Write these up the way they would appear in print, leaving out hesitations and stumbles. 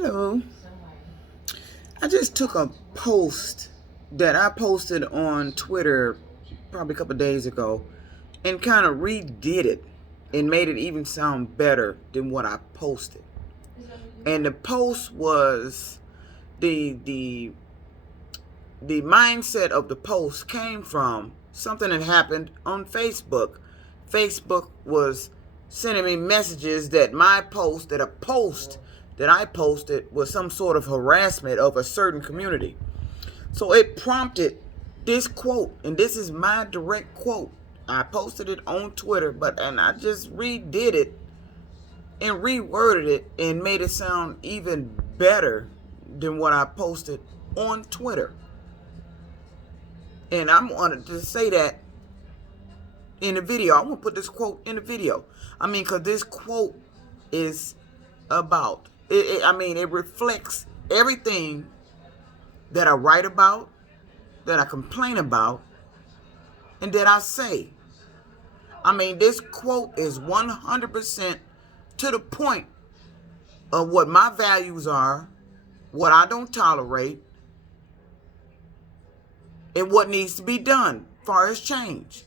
Hello. I just took a post that I posted on Twitter probably a couple of days ago and kind of redid it and made it even sound better than what I posted. And the post was the mindset of the post came from something that happened on Facebook. Facebook was sending me messages that a post that I posted was some sort of harassment of a certain community. So it prompted this quote, and this is my direct quote. I posted it on Twitter, and I just redid it and reworded it and made it sound even better than what I posted on Twitter. And I wanted to say that in the video. I want to put this quote in the video. Because this quote is about, it reflects everything that I write about, that I complain about, and that I say. This quote is 100% to the point of what my values are, what I don't tolerate, and what needs to be done as far as change.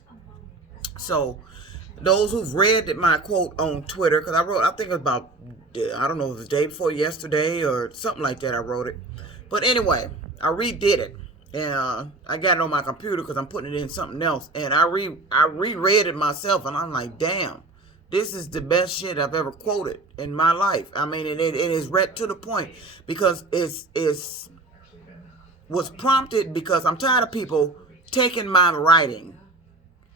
So, those who've read my quote on Twitter, because I think about, I don't know if it was the day before yesterday or something like that, I wrote it. But anyway, I redid it. And I got it on my computer because I'm putting it in something else. And I reread it myself, and I'm like, damn, this is the best shit I've ever quoted in my life. It is read to the point because it's was prompted because I'm tired of people taking my writing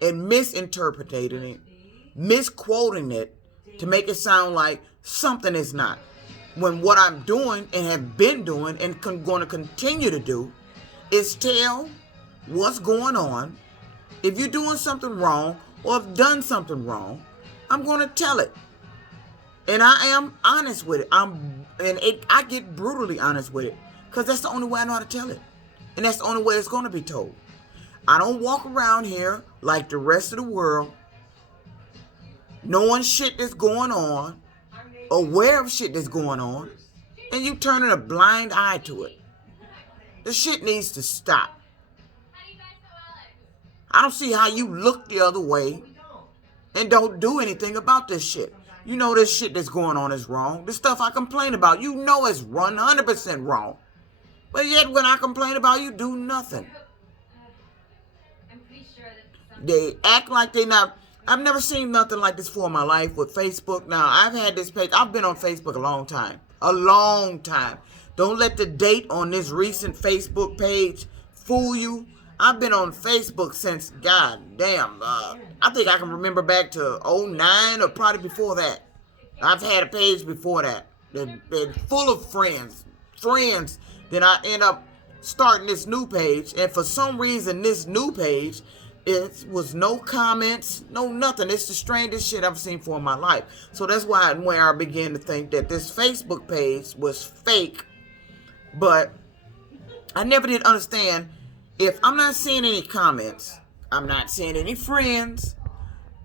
and misinterpreting it, misquoting it to make it sound like something is not. When what I'm doing and have been doing and going to continue to do is tell what's going on. If you're doing something wrong or have done something wrong, I'm going to tell it. And I am honest with it. I get brutally honest with it because that's the only way I know how to tell it. And that's the only way it's going to be told. I don't walk around here like the rest of the world, knowing shit that's going on, aware of shit that's going on, and you turning a blind eye to it. The shit needs to stop. I don't see how you look the other way and don't do anything about this shit. You know this shit that's going on is wrong. The stuff I complain about, you know it's 100% wrong. But yet when I complain about you, do nothing. They act like they not. I've never seen nothing like this for in my life with Facebook. Now, I've had this page. I've been on Facebook a long time. A long time. Don't let the date on this recent Facebook page fool you. I've been on Facebook since, god damn, I think I can remember back to '09 or probably before that. I've had a page before that. They're full of friends. Then I end up starting this new page. And for some reason, this new page, it was no comments, no nothing. It's the strangest shit I've seen for in my life. So that's why I began to think that this Facebook page was fake. But I never did understand, if I'm not seeing any comments, I'm not seeing any friends,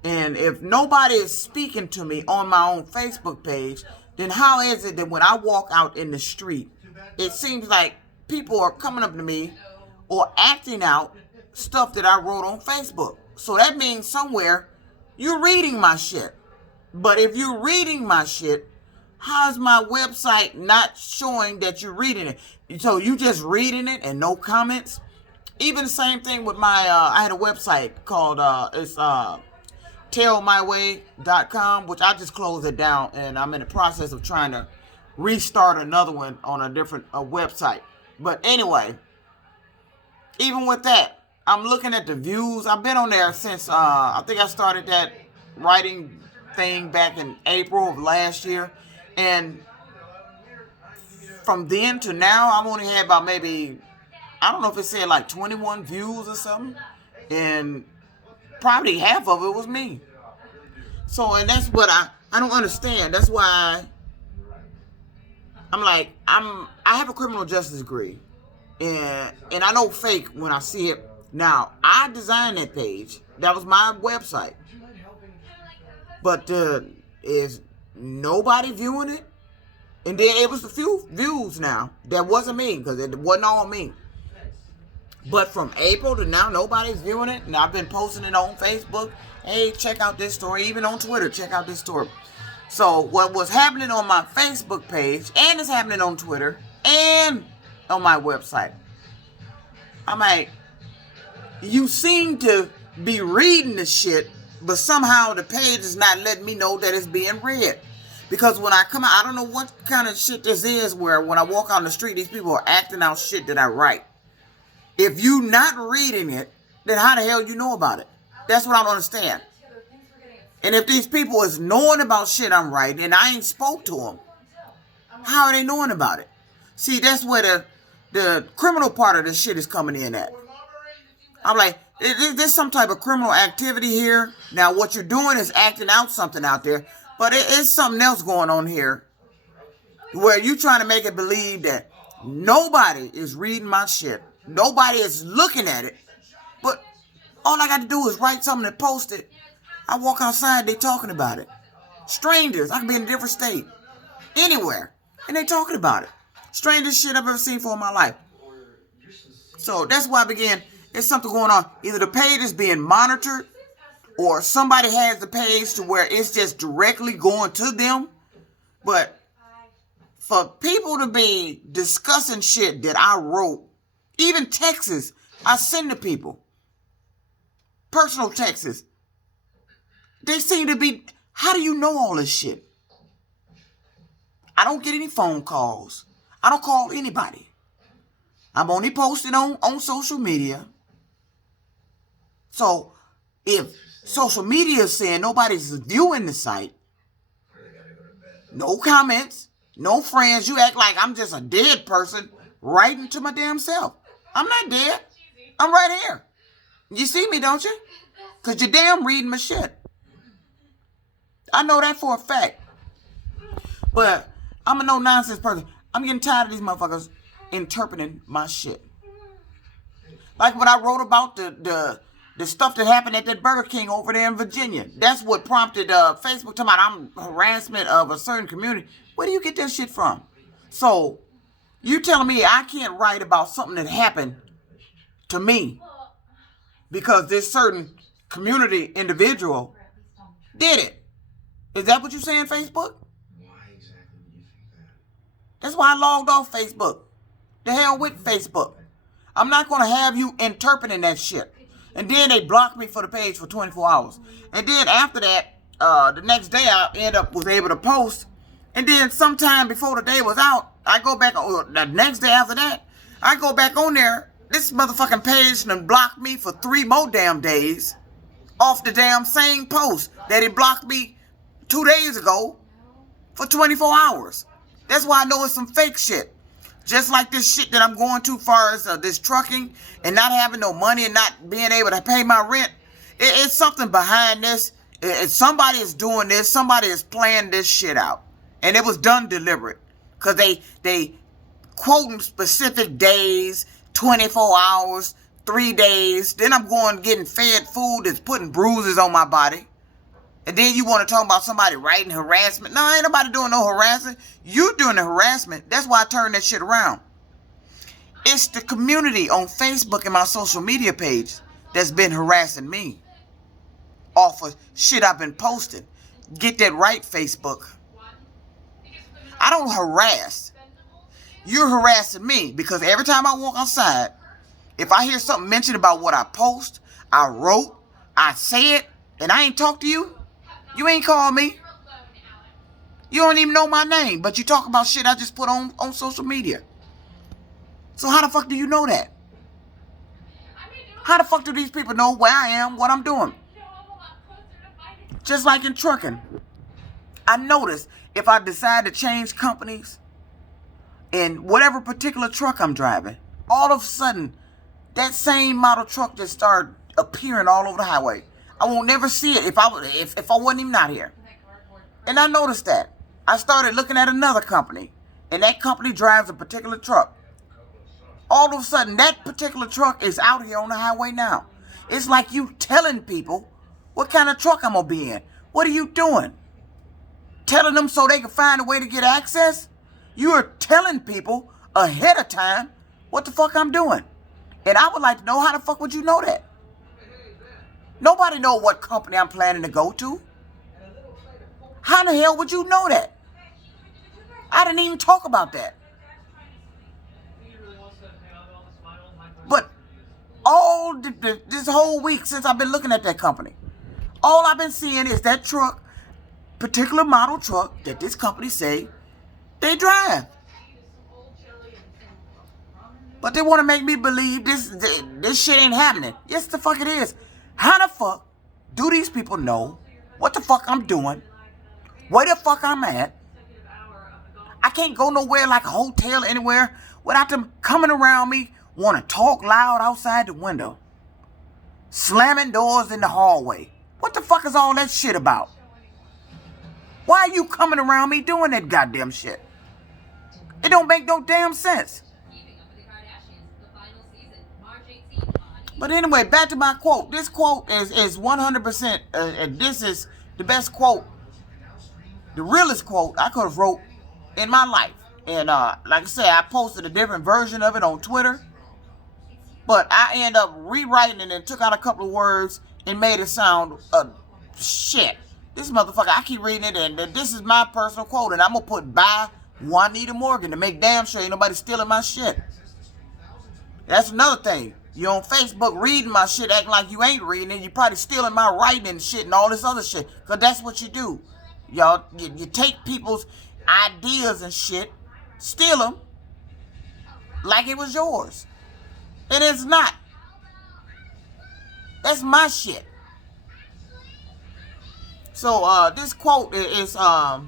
and if nobody is speaking to me on my own Facebook page, then how is it that when I walk out in the street, it seems like people are coming up to me or acting out stuff that I wrote on Facebook? So that means somewhere you're reading my shit. But if you're reading my shit, how's my website not showing that you're reading it? So you just reading it and no comments? Even the same thing with my, I had a website called, it's tellmyway.com, which I just closed it down, and I'm in the process of trying to restart another one on a different website. But anyway, even with that, I'm looking at the views. I've been on there since, I think I started that writing thing back in April of last year. And from then to now, I've only had about maybe, I don't know if it said like 21 views or something. And probably half of it was me. So, and that's what I don't understand. That's why I'm like, I have a criminal justice degree. And I know fake when I see it. Now, I designed that page. That was my website. But is nobody viewing it? And then it was a few views now. That wasn't me, because it wasn't all me. But from April to now, nobody's viewing it. And I've been posting it on Facebook. Hey, check out this story. Even on Twitter, check out this story. So what was happening on my Facebook page, and it's happening on Twitter, and on my website. I'm like, you seem to be reading the shit, but somehow the page is not letting me know that it's being read. Because when I come out, I don't know what kind of shit this is, where when I walk on the street, these people are acting out shit that I write. If you not reading it, then how the hell you know about it? That's what I don't understand. And if these people is knowing about shit I'm writing and I ain't spoke to them, how are they knowing about it? See, that's where the criminal part of this shit is coming in at. I'm like, there's some type of criminal activity here. Now, what you're doing is acting out something out there, but it is something else going on here where you trying to make it believe that nobody is reading my shit. Nobody is looking at it. But all I got to do is write something and post it. I walk outside, they talking about it. Strangers, I can be in a different state. Anywhere. And they talking about it. Strangest shit I've ever seen for in my life. So that's why I began. There's something going on. Either the page is being monitored, or somebody has the page to where it's just directly going to them. But for people to be discussing shit that I wrote, even texts I send to people, personal texts, they seem to be, how do you know all this shit? I don't get any phone calls. I don't call anybody. I'm only posting on social media. So if social media is saying nobody's viewing the site, no comments, no friends, you act like I'm just a dead person writing to my damn self. I'm not dead. I'm right here. You see me, don't you? Because you're damn reading my shit. I know that for a fact. But I'm a no-nonsense person. I'm getting tired of these motherfuckers interpreting my shit. Like when I wrote about the stuff that happened at that Burger King over there in Virginia. That's what prompted Facebook talking about I'm harassment of a certain community. Where do you get that shit from? So you telling me I can't write about something that happened to me because this certain community individual did it? Is that what you're saying, Facebook? Why exactly do you think that? That's why I logged off Facebook. The hell with Facebook. I'm not going to have you interpreting that shit. And then they blocked me for the page for 24 hours. And then after that, the next day I was able to post. And then sometime before the day was out, I go back, the next day after that, I go back on there. This motherfucking page done blocked me for 3 more damn days off the damn same post that it blocked me 2 days ago for 24 hours. That's why I know it's some fake shit. Just like this shit that I'm going too far as this trucking and not having no money and not being able to pay my rent. It's something behind this. Somebody is doing this. Somebody is playing this shit out. And it was done deliberate. Because they quoting specific days, 24 hours, 3 days. Then I'm going getting fed food that's putting bruises on my body. And then you want to talk about somebody writing harassment. No, ain't nobody doing no harassment. You doing the harassment. That's why I turned that shit around. It's the community on Facebook and my social media page that's been harassing me off of shit I've been posting. Get that right, Facebook. I don't harass. You're harassing me because every time I walk outside, if I hear something mentioned about what I post, I wrote, I say it, and I ain't talk to you, you ain't call me. You don't even know my name, but you talk about shit I just put on social media. So how the fuck do you know that? How the fuck do these people know where I am, what I'm doing? Just like in trucking. I notice if I decide to change companies in whatever particular truck I'm driving, all of a sudden, that same model truck just started appearing all over the highway. I won't never see it if I wasn't even out here. And I noticed that. I started looking at another company, and that company drives a particular truck. All of a sudden, that particular truck is out here on the highway now. It's like you telling people what kind of truck I'm going to be in. What are you doing? Telling them so they can find a way to get access? You are telling people ahead of time what the fuck I'm doing. And I would like to know, how the fuck would you know that? Nobody know what company I'm planning to go to. How the hell would you know that? I didn't even talk about that. But this whole week since I've been looking at that company, all I've been seeing is that truck, particular model truck that this company say they drive. But they want to make me believe this shit ain't happening. Yes, the fuck it is. How the fuck do these people know what the fuck I'm doing, where the fuck I'm at? I can't go nowhere like a hotel anywhere without them coming around me, want to talk loud outside the window, slamming doors in the hallway. What the fuck is all that shit about? Why are you coming around me doing that goddamn shit? It don't make no damn sense. But anyway, back to my quote. This quote is 100%, and this is the best quote, the realest quote I could have wrote in my life. And like I said, I posted a different version of it on Twitter. But I end up rewriting it and took out a couple of words and made it sound shit. This motherfucker, I keep reading it, and this is my personal quote, and I'm going to put by Juanita Morgan to make damn sure ain't nobody stealing my shit. That's another thing. You on Facebook reading my shit, acting like you ain't reading it. You probably stealing my writing and shit and all this other shit. Because that's what you do. Y'all, you take people's ideas and shit, steal them like it was yours. And it's not. That's my shit. So this quote is it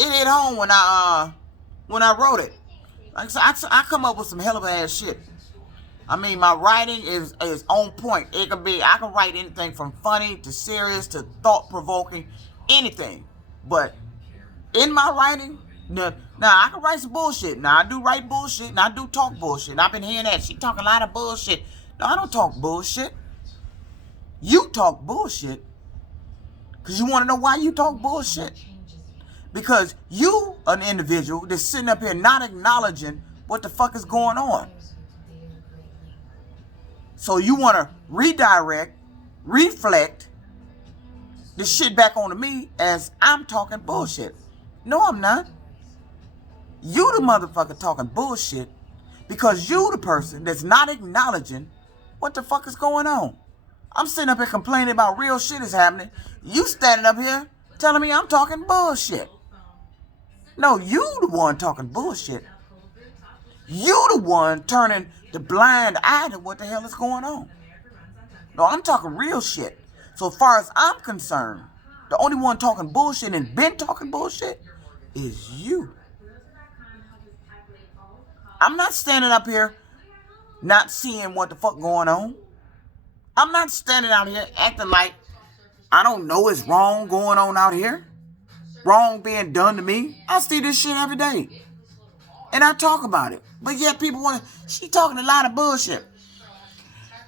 hit home when I wrote it. Like I said, I come up with some hell of a ass shit. I mean, my writing is on point. I can write anything from funny to serious to thought provoking, anything. But in my writing, now I can write some bullshit. Now I do write bullshit, and I do talk bullshit. And I've been hearing that she talk a lot of bullshit. No, I don't talk bullshit. You talk bullshit. Because you want to know why you talk bullshit? Because you, an individual, that's sitting up here not acknowledging what the fuck is going on. So you want to redirect, reflect the shit back onto me as I'm talking bullshit. No, I'm not. You the motherfucker talking bullshit because you the person that's not acknowledging what the fuck is going on. I'm sitting up here complaining about real shit is happening. You standing up here telling me I'm talking bullshit. No, you the one talking bullshit. You the one turning the blind eye to what the hell is going on. No, I'm talking real shit. So as far as I'm concerned, the only one talking bullshit and been talking bullshit is you. I'm not standing up here not seeing what the fuck going on. I'm not standing out here acting like I don't know what's wrong going on out here. Wrong being done to me. I see this shit every day. And I talk about it. But yet people want to, she talking a lot of bullshit.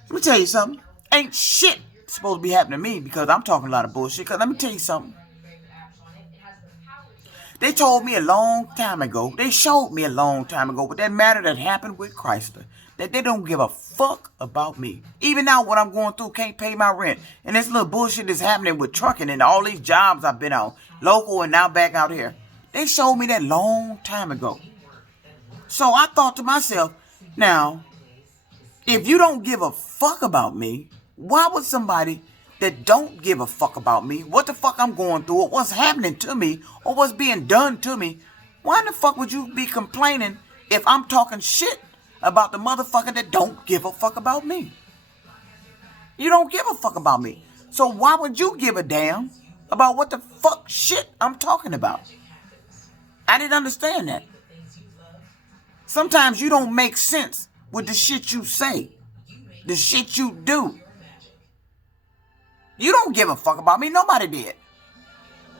Let me tell you something. Ain't shit supposed to be happening to me because I'm talking a lot of bullshit. Because let me tell you something. They told me a long time ago, they showed me a long time ago, but that matter that happened with Chrysler, that they don't give a fuck about me. Even now, what I'm going through, can't pay my rent. And this little bullshit is happening with trucking and all these jobs I've been on, local and now back out here. They showed me that long time ago. So I thought to myself, now, if you don't give a fuck about me, why would somebody that don't give a fuck about me, what the fuck I'm going through, or what's happening to me, or what's being done to me, why in the fuck would you be complaining if I'm talking shit about the motherfucker that don't give a fuck about me? You don't give a fuck about me. So why would you give a damn about what the fuck shit I'm talking about? I didn't understand that. Sometimes you don't make sense with the shit you say, the shit you do. You don't give a fuck about me. Nobody did.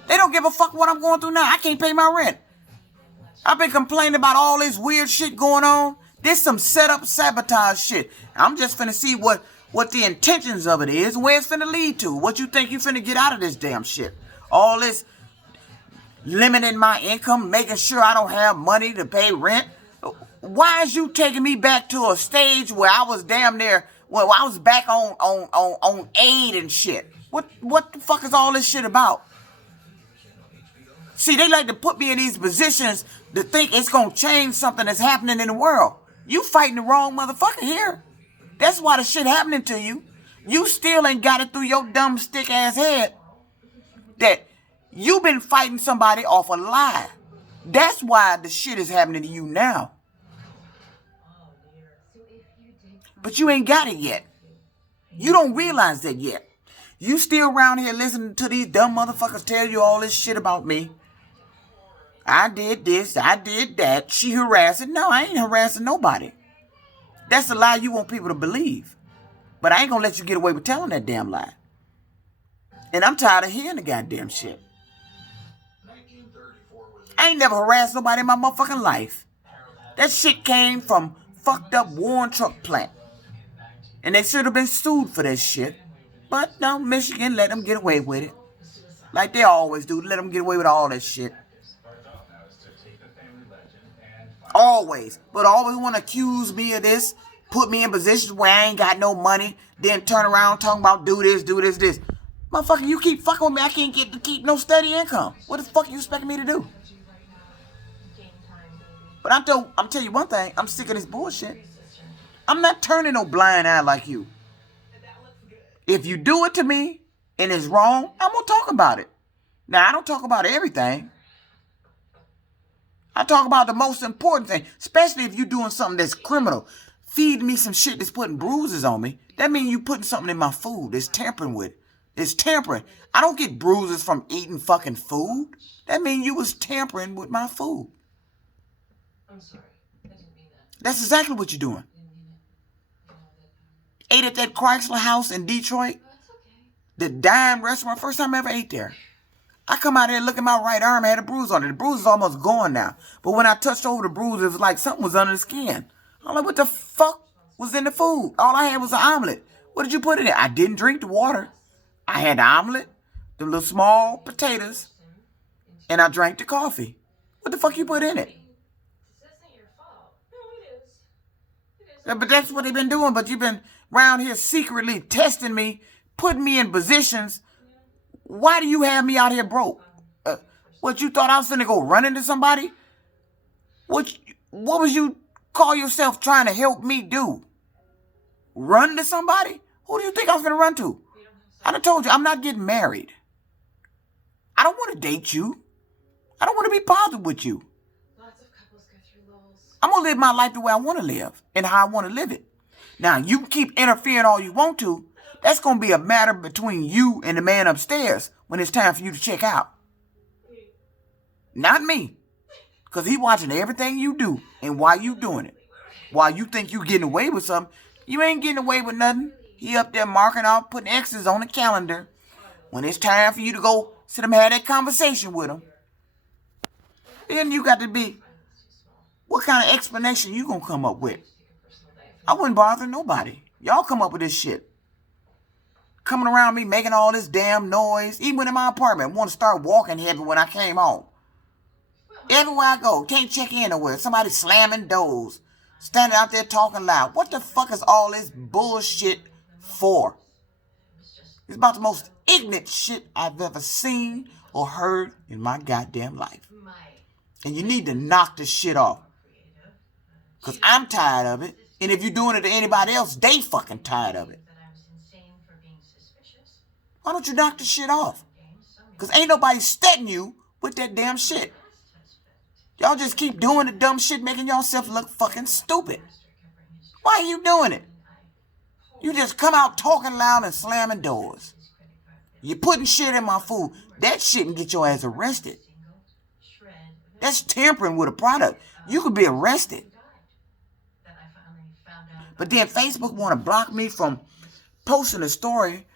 They don't give a fuck what I'm going through now. I can't pay my rent. I've been complaining about all this weird shit going on. This some set up sabotage shit. I'm just finna see what the intentions of it is, where it's finna lead to. What you think you finna get out of this damn shit. All this limiting my income, making sure I don't have money to pay rent. Why is you taking me back to a stage where I was damn near, well, I was back on aid and shit? What the fuck is all this shit about? See, they like to put me in these positions to think it's gonna change something that's happening in the world. You fighting the wrong motherfucker here. That's why the shit happening to you. You still ain't got it through your dumb stick ass head that you been fighting somebody off a lie. That's why the shit is happening to you now. But you ain't got it yet. You don't realize that yet. You still around here listening to these dumb motherfuckers tell you all this shit about me. I did this, I did that. She harassing. No, I ain't harassing nobody. That's a lie you want people to believe. But I ain't gonna let you get away with telling that damn lie. And I'm tired of hearing the goddamn shit. I ain't never harassed nobody in my motherfucking life. That shit came from fucked up Warren truck plant. And they should have been sued for that shit. But no, Michigan let them get away with it. Like they always do, let them get away with all that shit. Always. But always want to accuse me of this, put me in positions where I ain't got no money, then turn around talking about do this. Motherfucker, you keep fucking with me, I can't get to keep no steady income. What the fuck you expecting me to do? But I'm telling you one thing, I'm sick of this bullshit. I'm not turning no blind eye like you. If you do it to me and it's wrong, I'm going to talk about it. Now, I don't talk about everything. I talk about the most important thing, especially if you're doing something that's criminal. Feed me some shit that's putting bruises on me. That means you putting something in my food that's tampering with it. It's tampering. I don't get bruises from eating fucking food. That means you was tampering with my food. I'm sorry. I didn't mean that. That's exactly what you're doing. Ate at that Chrysler house in Detroit. That's okay. The dime restaurant. First time I ever ate there. I come out there, look at my right arm, I had a bruise on it. The bruise is almost gone now. But when I touched over the bruise, it was like something was under the skin. I'm like, what the fuck was in the food? All I had was an omelet. What did you put in it? I didn't drink the water. I had the omelet, the little small potatoes, and I drank the coffee. What the fuck you put in it? This isn't your fault. No, it is. It is. But that's what they've been doing. But you've been around here secretly testing me, putting me in positions. Why do you have me out here broke? What, you thought I was finna go run into somebody? What was you call yourself trying to help me do? Run to somebody? Who do you think I was finna run to? I done told you, I'm not getting married. I don't want to date you. I don't want to be bothered with you. Lots of couples go through lulls. I'm going to live my life the way I want to live and how I want to live it. Now, you can keep interfering all you want to. That's going to be a matter between you and the man upstairs when it's time for you to check out. Not me. Because he watching everything you do and why you doing it. While you think you getting away with something, you ain't getting away with nothing. He up there marking off, putting X's on the calendar. When it's time for you to go sit him, have that conversation with him. Then you got to be, what kind of explanation you going to come up with? I wouldn't bother nobody. Y'all come up with this shit. Coming around me making all this damn noise. Even in my apartment, want to start walking heavy when I came home. Everywhere I go, can't check in nowhere. Somebody slamming doors. Standing out there talking loud. What the fuck is all this bullshit for? It's about the most ignorant shit I've ever seen or heard in my goddamn life. And you need to knock this shit off. Because I'm tired of it. And if you're doing it to anybody else, they fucking tired of it. Why don't you knock the shit off? Because ain't nobody studying you with that damn shit. Y'all just keep doing the dumb shit, making yourself look fucking stupid. Why are you doing it? You just come out talking loud and slamming doors. You're putting shit in my food. That shit can get your ass arrested. That's tampering with a product. You could be arrested. But then Facebook want to block me from posting a story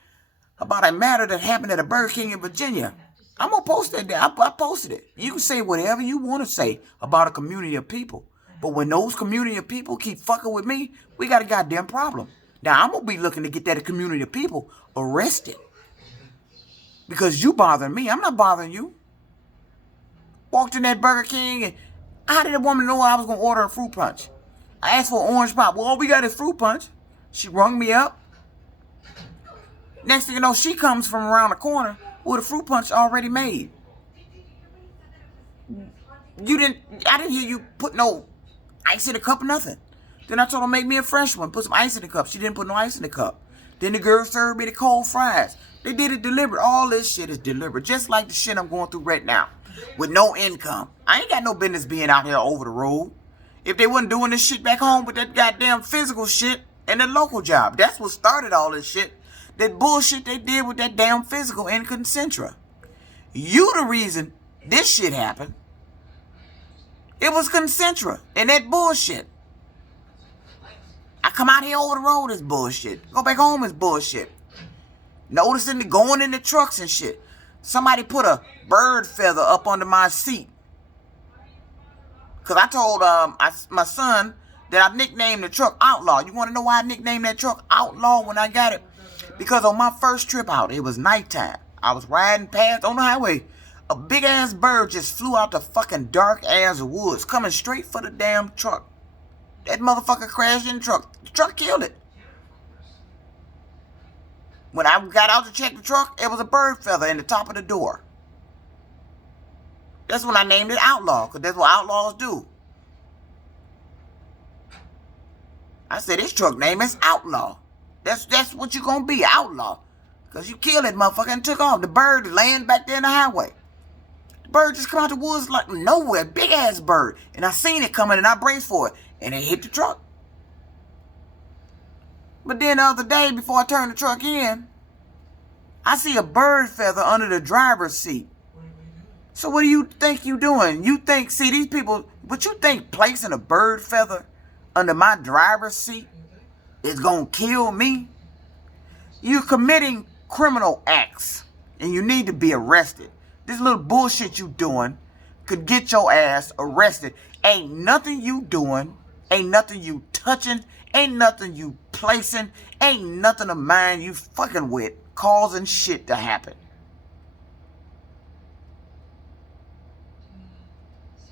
about a matter that happened at a Burger King in Virginia. I'm going to post that there. I posted it. You can say whatever you want to say about a community of people. But when those community of people keep fucking with me, we got a goddamn problem. Now, I'm going to be looking to get that community of people arrested. Because you bothering me. I'm not bothering you. Walked in that Burger King, and how did the woman know I was going to order a fruit punch? I asked for an orange pop. Well, all we got is fruit punch. She rung me up. Next thing you know, she comes from around the corner with a fruit punch already made. I didn't hear you put no ice in the cup or nothing. Then I told her make me a fresh one. Put some ice in the cup. She didn't put no ice in the cup. Then the girl served me the cold fries. They did it deliberate. All this shit is deliberate. Just like the shit I'm going through right now. With no income. I ain't got no business being out here over the road. If they wasn't doing this shit back home with that goddamn physical shit and the local job. That's what started all this shit. That bullshit they did with that damn physical in Concentra. You the reason this shit happened. It was Concentra and that bullshit. I come out here over the road is bullshit. Go back home is bullshit. Noticing the going in the trucks and shit. Somebody put a bird feather up under my seat. Because I told my son that I nicknamed the truck Outlaw. You want to know why I nicknamed that truck Outlaw when I got it? Because on my first trip out, it was nighttime. I was riding past on the highway. A big-ass bird just flew out the fucking dark-ass woods, coming straight for the damn truck. That motherfucker crashed in the truck. The truck killed it. When I got out to check the truck, it was a bird feather in the top of the door. That's when I named it Outlaw, because that's what outlaws do. I said, this truck name is Outlaw. That's what you gonna be, Outlaw. Because you killed that motherfucker and took off. The bird laying back there in the highway. The bird just come out the woods like nowhere. Big-ass bird. And I seen it coming and I braced for it. And it hit the truck. But then the other day, before I turned the truck in, I see a bird feather under the driver's seat. So what do you think you doing? You think, see these people, what you think placing a bird feather under my driver's seat is going to kill me? You're committing criminal acts and you need to be arrested. This little bullshit you doing could get your ass arrested. Ain't nothing you doing, ain't nothing you touching, ain't nothing you placing, ain't nothing of mine you fucking with causing shit to happen.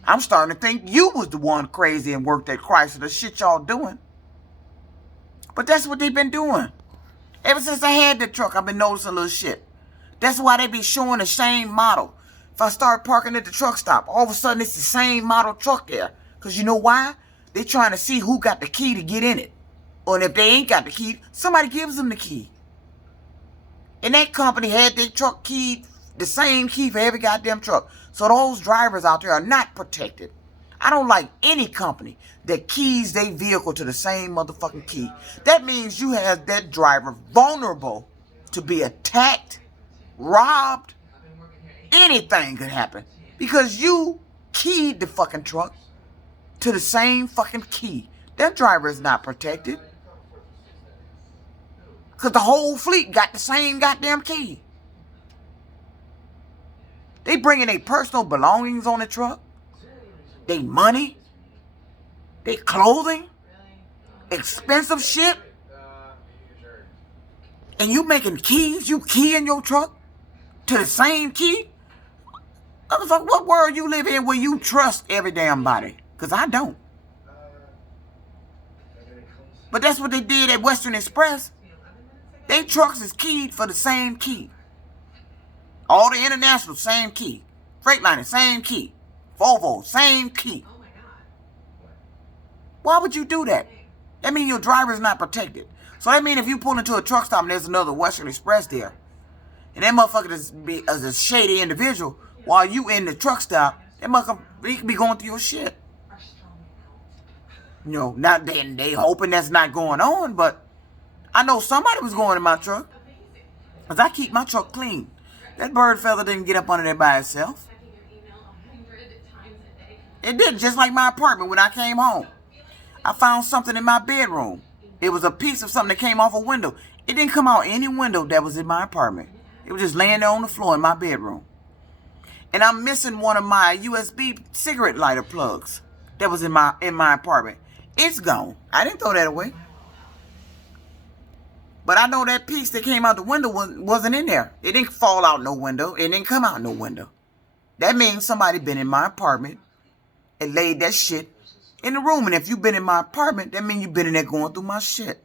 I'm starting to think you was the one crazy and worked at Chrysler, the shit y'all doing. But that's what they've been doing. Ever since I had the truck, I've been noticing a little shit. That's why they be showing the same model. If I start parking at the truck stop, all of a sudden it's the same model truck there. Because you know why? They trying to see who got the key to get in it. Or if they ain't got the key, somebody gives them the key. And that company had their truck keyed, the same key for every goddamn truck. So those drivers out there are not protected. I don't like any company that keys their vehicle to the same motherfucking key. That means you have that driver vulnerable to be attacked, robbed. Anything could happen. Because you keyed the fucking truck to the same fucking key. That driver is not protected. Because the whole fleet got the same goddamn key. They bringing their personal belongings on the truck. They money. They clothing. Expensive shit. And you making keys? You keying your truck to the same key? Motherfucker, what world you live in where you trust every damn body? Because I don't. But that's what they did at Western Express. They trucks is keyed for the same key. All the international, same key. Freightliner, same key. Volvo, same key. Why would you do that? That means your driver is not protected. So that means if you pull into a truck stop and there's another Western Express there, and that motherfucker is a shady individual, while you in the truck stop, that motherfucker, he could be going through your shit. You know, not they hoping that's not going on, but I know somebody was going in my truck. Because I keep my truck clean. That bird feather didn't get up under there by itself. It did, just like my apartment when I came home. I found something in my bedroom. It was a piece of something that came off a window. It didn't come out any window that was in my apartment. It was just laying there on the floor in my bedroom. And I'm missing one of my USB cigarette lighter plugs that was in my apartment. It's gone. I didn't throw that away. But I know that piece that came out the window wasn't in there. It didn't fall out no window. It didn't come out no window. That means somebody been in my apartment and laid that shit in the room. And if you've been in my apartment, that means you've been in there going through my shit.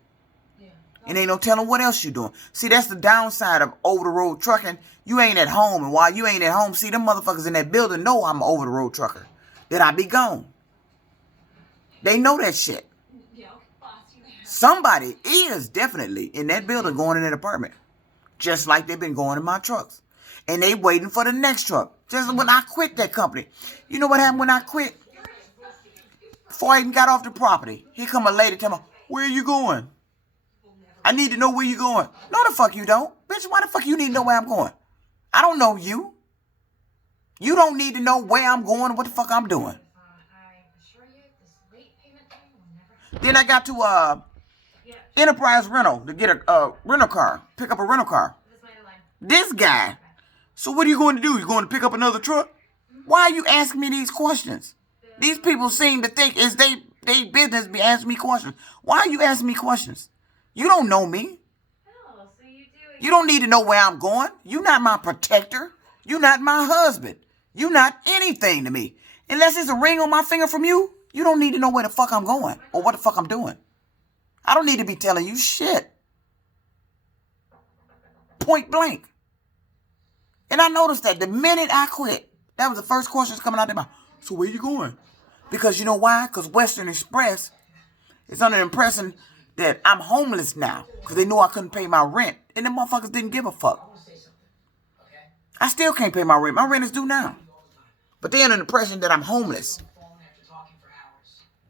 And ain't no telling what else you doing. See, that's the downside of over-the-road trucking. You ain't at home. And while you ain't at home, see, them motherfuckers in that building know I'm an over-the-road trucker. That I be gone. They know that shit. Somebody is definitely in that building going in that apartment. Just like they've been going in my trucks. And they waiting for the next truck. Just when I quit that company. You know what happened when I quit? Before I even got off the property, here come a lady tell me, where are you going? I need to know where you going. No, the fuck you don't. Bitch, why the fuck you need to know where I'm going? I don't know you. You don't need to know where I'm going or what the fuck I'm doing. Then I got to Enterprise Rental to get a rental car. Pick up a rental car. This guy. So what are you going to do? You going to pick up another truck? Why are you asking me these questions? These people seem to think it's they business be asking me questions. Why are you asking me questions? You don't know me. You don't need to know where I'm going. You're not my protector. You're not my husband. You're not anything to me. Unless it's a ring on my finger from you, you don't need to know where the fuck I'm going or what the fuck I'm doing. I don't need to be telling you shit. Point blank. And I noticed that the minute I quit, that was the first question that's coming out of their mouth. So where you going? Because you know why? Because Western Express is under the impression that I'm homeless now because they knew I couldn't pay my rent. And them motherfuckers didn't give a fuck. I still can't pay my rent. My rent is due now. But they're under the impression that I'm homeless.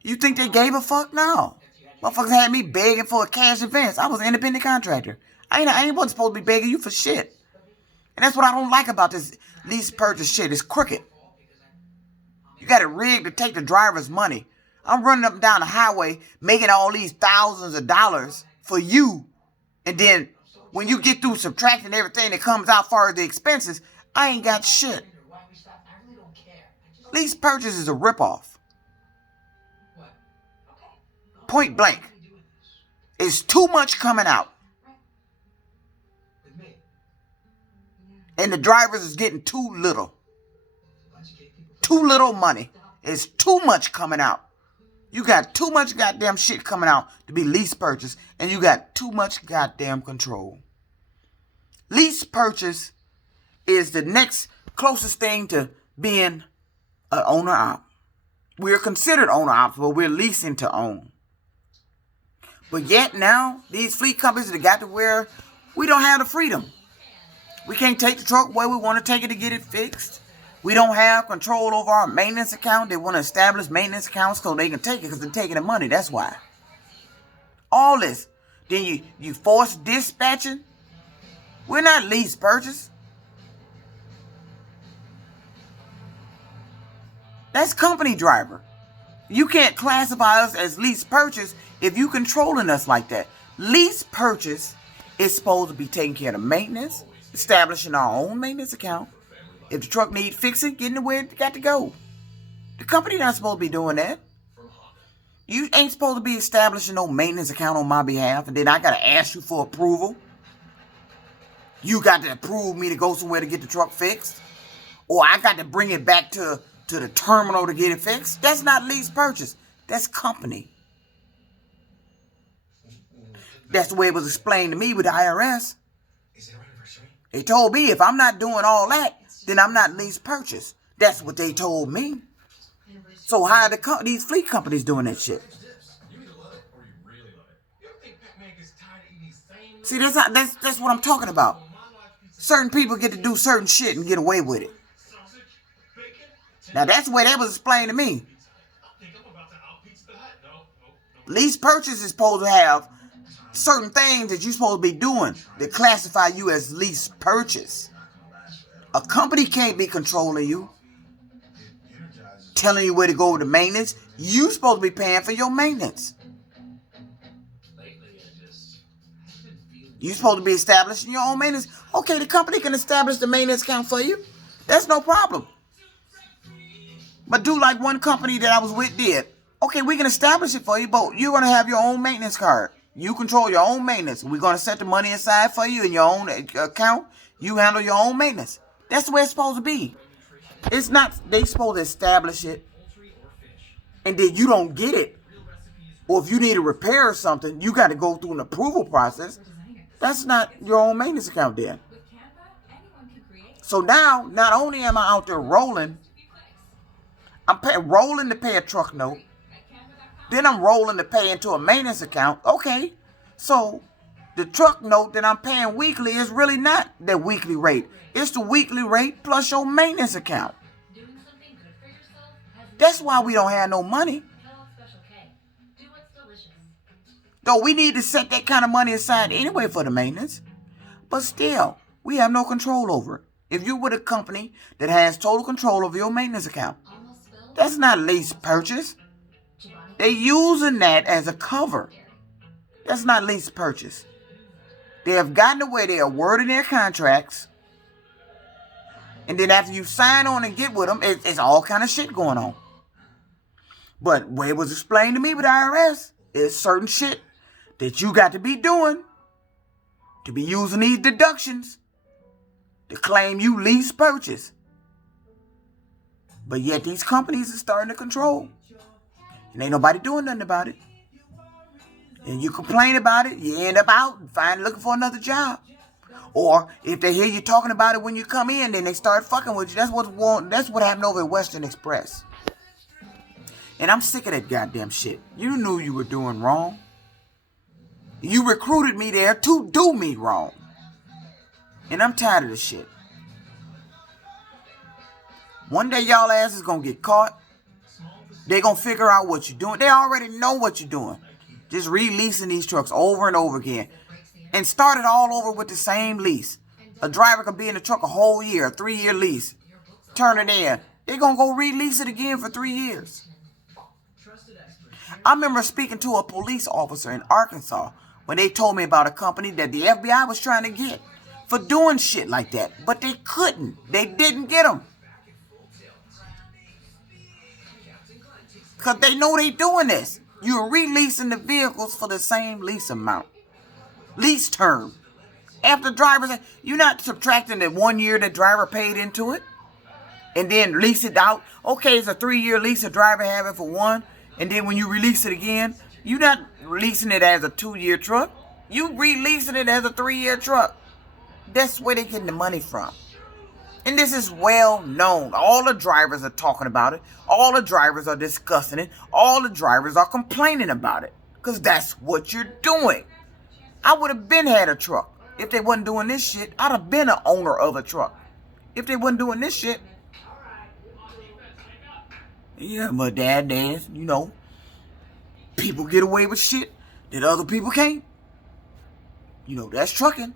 You think they gave a fuck? No. Motherfuckers had me begging for a cash advance. I was an independent contractor. I ain't wasn't supposed to be begging you for shit. And that's what I don't like about this lease purchase shit. It's crooked. You got it rigged to take the driver's money. I'm running up and down the highway making all these thousands of dollars for you. And then when you get through subtracting everything that comes out far as the expenses, I ain't got shit. Lease purchase is a ripoff. Point blank. It's too much coming out. And the drivers is getting too little. Too little money. It's too much coming out. You got too much goddamn shit coming out to be lease purchase, and you got too much goddamn control. Lease purchase is the next closest thing to being an owner-op. We're considered owner-ops, but we're leasing to own. But yet now, these fleet companies that got to where we don't have the freedom. We can't take the truck where we want to take it to get it fixed. We don't have control over our maintenance account. They want to establish maintenance accounts so they can take it because they're taking the money. That's why. All this. Then you force dispatching. We're not lease purchase. That's company driver. You can't classify us as lease purchase if you controlling us like that. Lease purchase is supposed to be taking care of the maintenance, establishing our own maintenance account. If the truck needs fixing, getting it where it got to go. The company not supposed to be doing that. You ain't supposed to be establishing no maintenance account on my behalf, and then I got to ask you for approval. You got to approve me to go somewhere to get the truck fixed. Or I got to bring it back to the terminal to get it fixed. That's not lease purchase. That's company. That's the way it was explained to me with the IRS. They told me if I'm not doing all that, then I'm not lease purchase. That's what they told me. So how are these fleet companies doing that shit? See, that's what I'm talking about. Certain people get to do certain shit and get away with it. Now that's the way that was explained to me. Lease purchase is supposed to have certain things that you're supposed to be doing that classify you as lease purchase. A company can't be controlling you, telling you where to go to maintenance. You're supposed to be paying for your maintenance. You're supposed to be establishing your own maintenance. Okay, the company can establish the maintenance account for you. That's no problem. But do like one company that I was with did. Okay, we can establish it for you, but you're going to have your own maintenance card. You control your own maintenance. We're going to set the money aside for you in your own account. You handle your own maintenance. That's the way it's supposed to be. It's not, they supposed to establish it, and then you don't get it. Or if you need to repair something, you got to go through an approval process. That's not your own maintenance account then. So now, not only am I out there rolling, rolling to pay a truck note. Then I'm rolling to pay into a maintenance account. Okay, so the truck note that I'm paying weekly is really not the weekly rate. It's the weekly rate plus your maintenance account. That's why we don't have no money. Though we need to set that kind of money aside anyway for the maintenance. But still, we have no control over it. If you're with a company that has total control of your maintenance account, that's not lease purchase. They're using that as a cover. That's not lease purchase. They have gotten to where they are wording their contracts. And then after you sign on and get with them, it's all kind of shit going on. But what it was explained to me with the IRS is certain shit that you got to be doing to be using these deductions to claim you lease purchase. But yet these companies are starting to control. And ain't nobody doing nothing about it. And you complain about it, you end up out and looking for another job. Or if they hear you talking about it when you come in, then they start fucking with you. That's what happened over at Western Express. And I'm sick of that goddamn shit. You knew you were doing wrong. You recruited me there to do me wrong. And I'm tired of this shit. One day y'all ass is gonna get caught. They gonna figure out what you're doing. They already know what you're doing. Just releasing these trucks over and over again. And start it all over with the same lease. A driver could be in the truck a whole year, a 3-year lease. Turn it in. They're gonna go release it again for 3 years. I remember speaking to a police officer in Arkansas when they told me about a company that the FBI was trying to get for doing shit like that. But they couldn't. They didn't get them. Because they know they doing this. You're releasing the vehicles for the same lease amount. Lease term. After drivers, you're not subtracting the 1 year the driver paid into it and then lease it out. Okay, it's a 3-year lease, a driver have it for 1. And then when you release it again, you're not releasing it as a 2-year truck. You releasing it as a 3-year truck. That's where they're getting the money from. And this is well known. All the drivers are talking about it. All the drivers are discussing it. All the drivers are complaining about it. Because that's what you're doing. I would have been had a truck. If they wasn't doing this shit, I'd have been an owner of a truck. If they wasn't doing this shit. Yeah, but dads, you know, people get away with shit that other people can't. You know, that's trucking.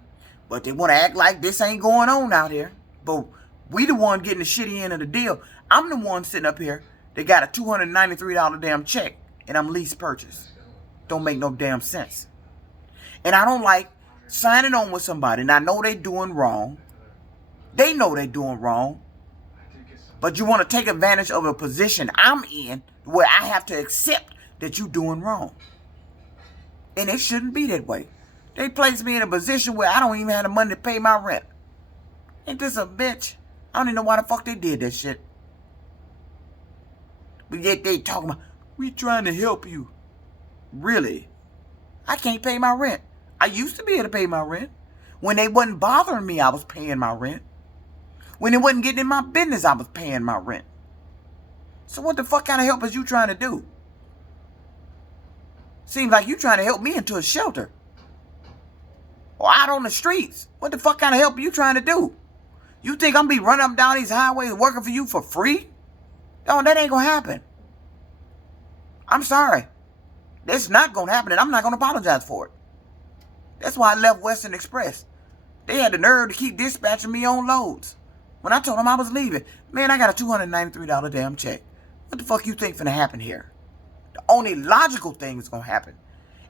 But they want to act like this ain't going on out here. But we the one getting the shitty end of the deal. I'm the one sitting up here that got a $293 damn check and I'm lease purchase. Don't make no damn sense. And I don't like signing on with somebody and I know they doing wrong. They know they doing wrong. But you want to take advantage of a position I'm in where I have to accept that you doing wrong. And it shouldn't be that way. They placed me in a position where I don't even have the money to pay my rent. Ain't this a bitch? I don't even know why the fuck they did that shit. But yet they talking about, we trying to help you. Really? I can't pay my rent. I used to be able to pay my rent. When they wasn't bothering me, I was paying my rent. When it wasn't getting in my business, I was paying my rent. So what the fuck kind of help is you trying to do? Seems like you trying to help me into a shelter. Or out on the streets. What the fuck kind of help are you trying to do? You think I'm going to be running up and down these highways working for you for free? No, that ain't going to happen. I'm sorry. That's not going to happen, and I'm not going to apologize for it. That's why I left Western Express. They had the nerve to keep dispatching me on loads. When I told them I was leaving, man, I got a $293 damn check. What the fuck you think finna happen here? The only logical thing that's going to happen,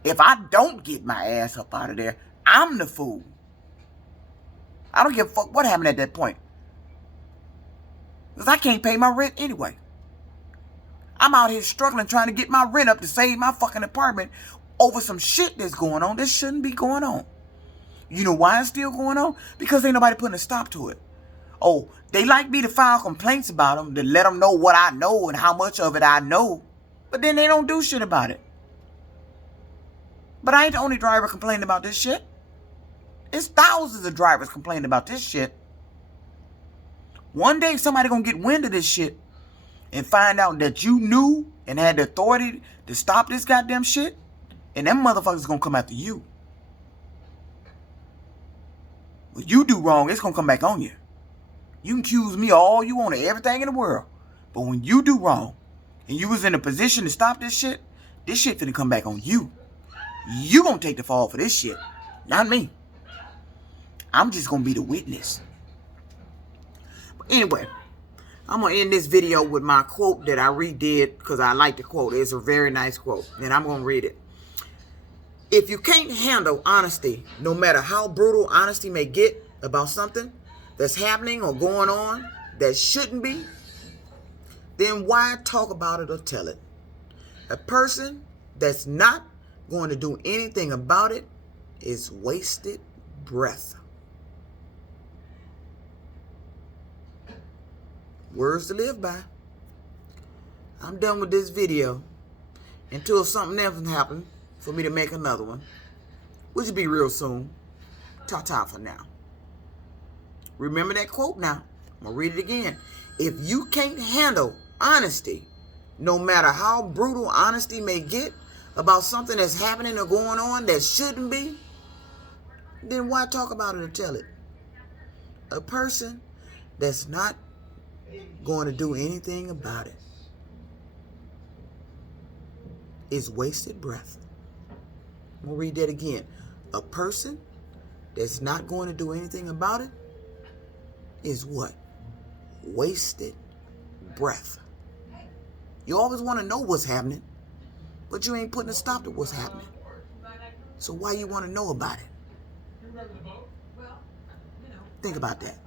if I don't get my ass up out of there, I'm the fool. I don't give a fuck what happened at that point. Because I can't pay my rent anyway. I'm out here struggling trying to get my rent up to save my fucking apartment over some shit that's going on that shouldn't be going on. You know why it's still going on? Because ain't nobody putting a stop to it. Oh, they like me to file complaints about them, to let them know what I know and how much of it I know. But then they don't do shit about it. But I ain't the only driver complaining about this shit. It's thousands of drivers complaining about this shit. One day somebody gonna get wind of this shit and find out that you knew and had the authority to stop this goddamn shit, and them motherfuckers gonna come after you. When you do wrong, it's gonna come back on you. You can accuse me all you want of everything in the world, but when you do wrong and you was in a position to stop this shit finna come back on you. You gonna take the fall for this shit, not me. I'm just gonna be the witness. But anyway, I'm gonna end this video with my quote that I redid because I like the quote. It's a very nice quote, and I'm gonna read it. If you can't handle honesty, no matter how brutal honesty may get about something that's happening or going on that shouldn't be, then why talk about it or tell it? A person that's not going to do anything about it is wasted breath. Words to live by. I'm done with this video until something else happens for me to make another one, which will be real soon. Ta-ta for now. Remember that quote now. I'm going to read it again. If you can't handle honesty, no matter how brutal honesty may get about something that's happening or going on that shouldn't be, then why talk about it or tell it? A person that's not going to do anything about it is wasted breath. I'm going to read that again. A person that's not going to do anything about it is what? Wasted breath. You always want to know what's happening, but you ain't putting a stop to what's happening. So why you want to know about it? Think about that.